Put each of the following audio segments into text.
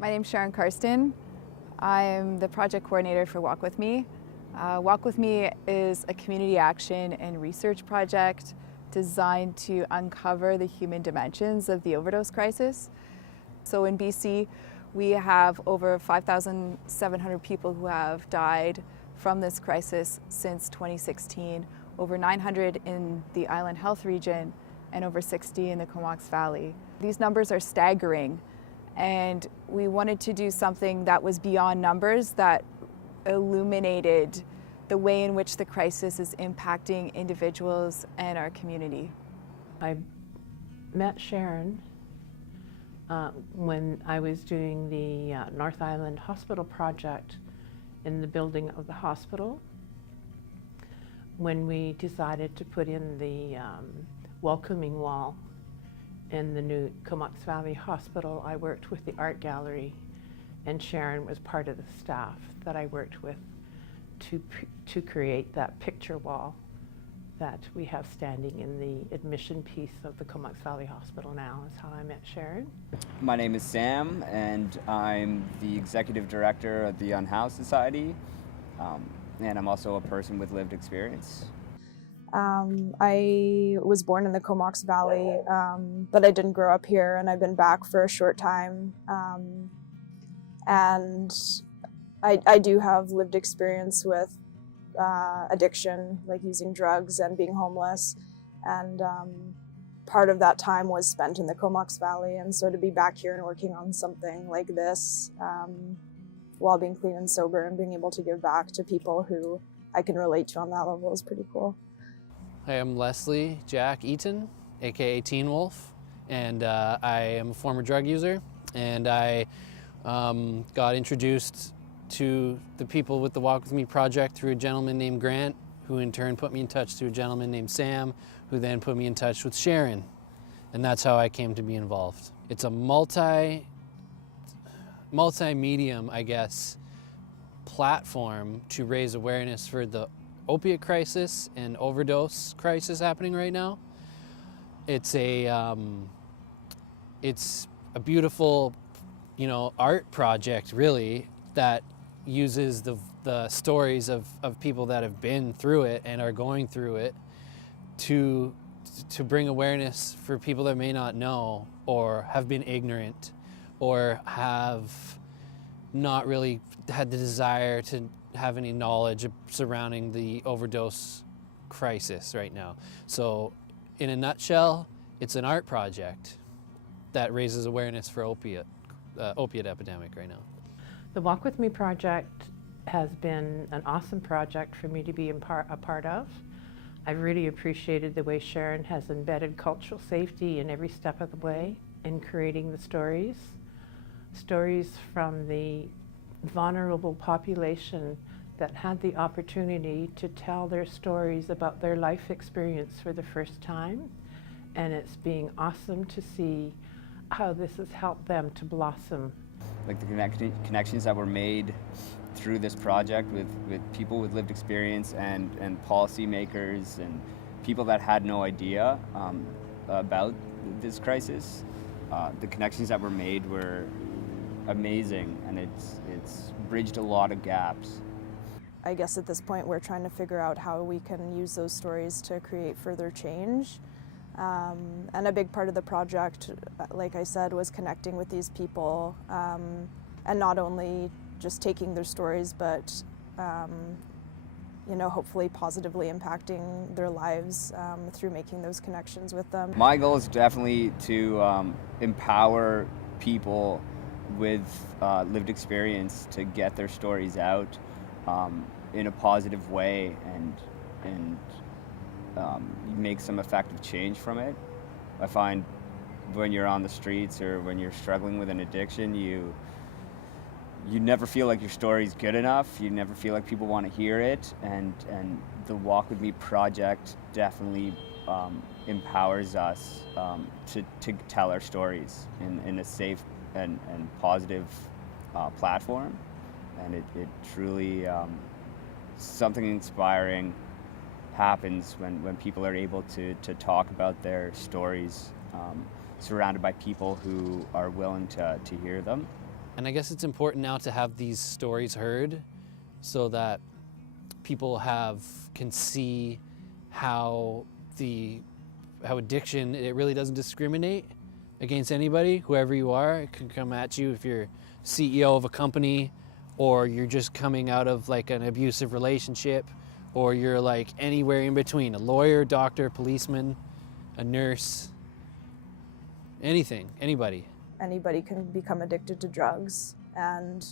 My name's Sharon Karsten. I'm the project coordinator for Walk With Me. Walk With Me is a community action and research project designed to uncover the human dimensions of the overdose crisis. So in BC, we have over 5,700 people who have died from this crisis since 2016, over 900 in the Island Health region, and over 60 in the Comox Valley. These numbers are staggering, and we wanted to do something that was beyond numbers, that illuminated the way in which the crisis is impacting individuals and our community. I met Sharon when I was doing the North Island Hospital project in the building of the hospital. When we decided to put in the welcoming wall in the new Comox Valley Hospital, I worked with the art gallery, and Sharon was part of the staff that I worked with to create that picture wall that we have standing in the admission piece of the Comox Valley Hospital now. Is how I met Sharon. My name is Sam, and I'm the executive director of the Unhoused Society, and I'm also a person with lived experience. I was born in the Comox Valley, but I didn't grow up here, and I've been back for a short time. And I do have lived experience with addiction, like using drugs and being homeless. And part of that time was spent in the Comox Valley. And so to be back here and working on something like this, while being clean and sober and being able to give back to people who I can relate to on that level is pretty cool. Hi, I'm Leslie Jack Eaton, aka Teen Wolf, and I am a former drug user, and I got introduced to the people with the Walk With Me project through a gentleman named Grant, who in turn put me in touch to a gentleman named Sam, who then put me in touch with Sharon, and that's how I came to be involved. It's a multi-medium, I guess, platform to raise awareness for the opiate crisis and overdose crisis happening right now. It's a beautiful, art project, really, that uses the stories of people that have been through it and are going through it to bring awareness for people that may not know or have been ignorant or have not really had the desire to have any knowledge surrounding the overdose crisis right now. So in a nutshell, it's an art project that raises awareness for opiate epidemic right now. The Walk With Me project has been an awesome project for me to be a part of. I've really appreciated the way Sharon has embedded cultural safety in every step of the way in creating the stories from the vulnerable population that had the opportunity to tell their stories about their life experience for the first time. And it's being awesome to see how this has helped them to blossom. Like the connections that were made through this project with people with lived experience and policymakers and people that had no idea about this crisis. The connections that were made were amazing, and it's bridged a lot of gaps. I guess at this point we're trying to figure out how we can use those stories to create further change. And a big part of the project, like I said, was connecting with these people, and not only just taking their stories, but hopefully positively impacting their lives through making those connections with them. My goal is definitely to empower people with lived experience to get their stories out in a positive way and make some effective change from it. I find when you're on the streets or when you're struggling with an addiction, you never feel like your story's good enough. You never feel like people want to hear it, and the Walk With Me project definitely empowers us to tell our stories in a safe and positive platform, and it truly something inspiring happens when people are able to talk about their stories, surrounded by people who are willing to hear them. And I guess it's important now to have these stories heard so that people can see how addiction, it really doesn't discriminate against anybody, whoever you are. It can come at you if you're CEO of a company, or you're just coming out of like an abusive relationship, or you're like anywhere in between, a lawyer, doctor, policeman, a nurse, anything, anybody. Anybody can become addicted to drugs. And,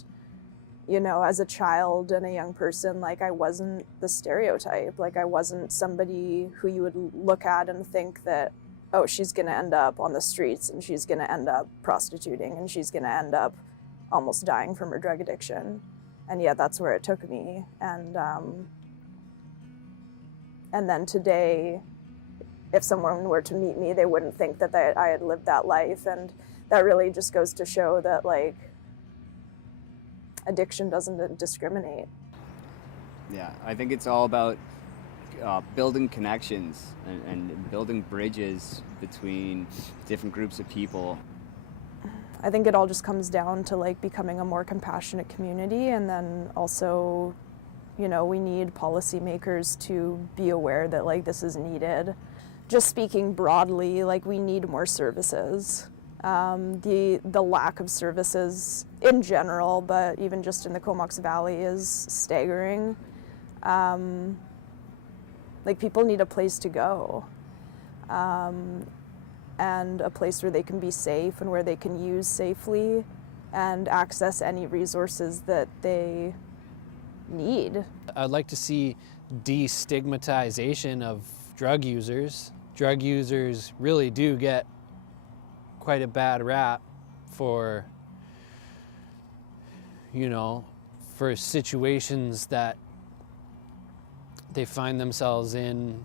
you know, as a child and a young person, like, I wasn't the stereotype. Like, I wasn't somebody who you would look at and think that, oh, she's going to end up on the streets and she's going to end up prostituting and she's going to end up almost dying from her drug addiction. And yet that's where it took me. And then today, if someone were to meet me, they wouldn't think that I had lived that life. And that really just goes to show that, like, addiction doesn't discriminate. Yeah, I think it's all about building connections and building bridges between different groups of people. I think it all just comes down to, like, becoming a more compassionate community, and then also, you know, we need policymakers to be aware that, like, this is needed. Just speaking broadly, like, we need more services. The lack of services in general, but even just in the Comox Valley, is staggering. Like, people need a place to go, and a place where they can be safe and where they can use safely and access any resources that they need. I'd like to see destigmatization of drug users. Drug users really do get quite a bad rap for, you know, for situations that they find themselves in.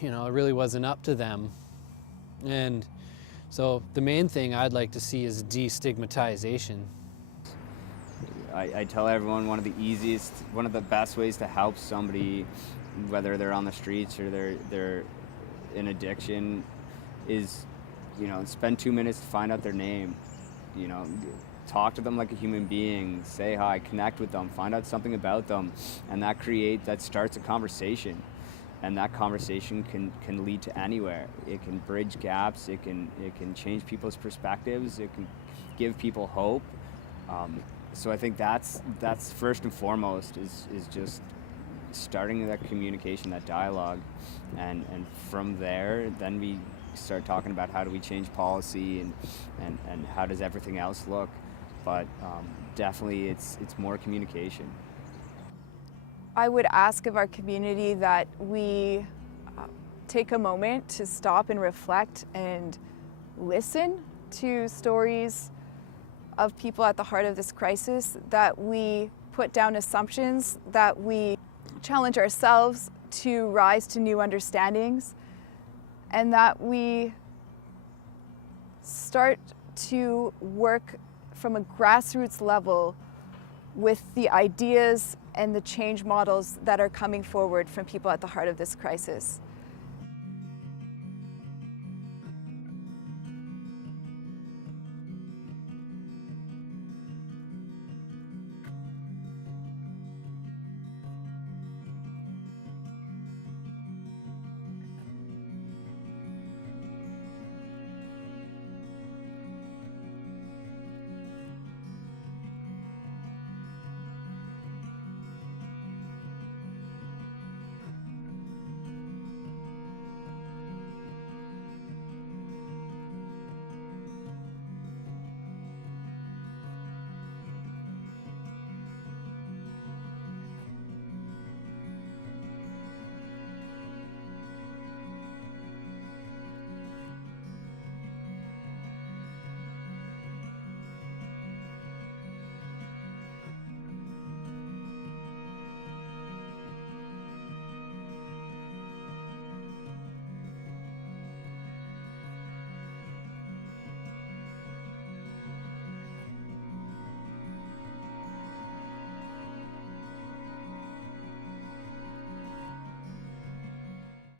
You know, it really wasn't up to them. And so the main thing I'd like to see is destigmatization. I tell everyone one of the best ways to help somebody, whether they're on the streets or they're in addiction, is, you know, spend 2 minutes to find out their name. You know, talk to them like a human being, say hi, connect with them, find out something about them, and that starts a conversation. And that conversation can lead to anywhere. It can bridge gaps. It can change people's perspectives. It can give people hope. So I think that's first and foremost is just starting that communication, that dialogue, and from there, then we start talking about how do we change policy and how does everything else look. But definitely, it's more communication. I would ask of our community that we take a moment to stop and reflect and listen to stories of people at the heart of this crisis, that we put down assumptions, that we challenge ourselves to rise to new understandings, and that we start to work from a grassroots level with the ideas and the change models that are coming forward from people at the heart of this crisis.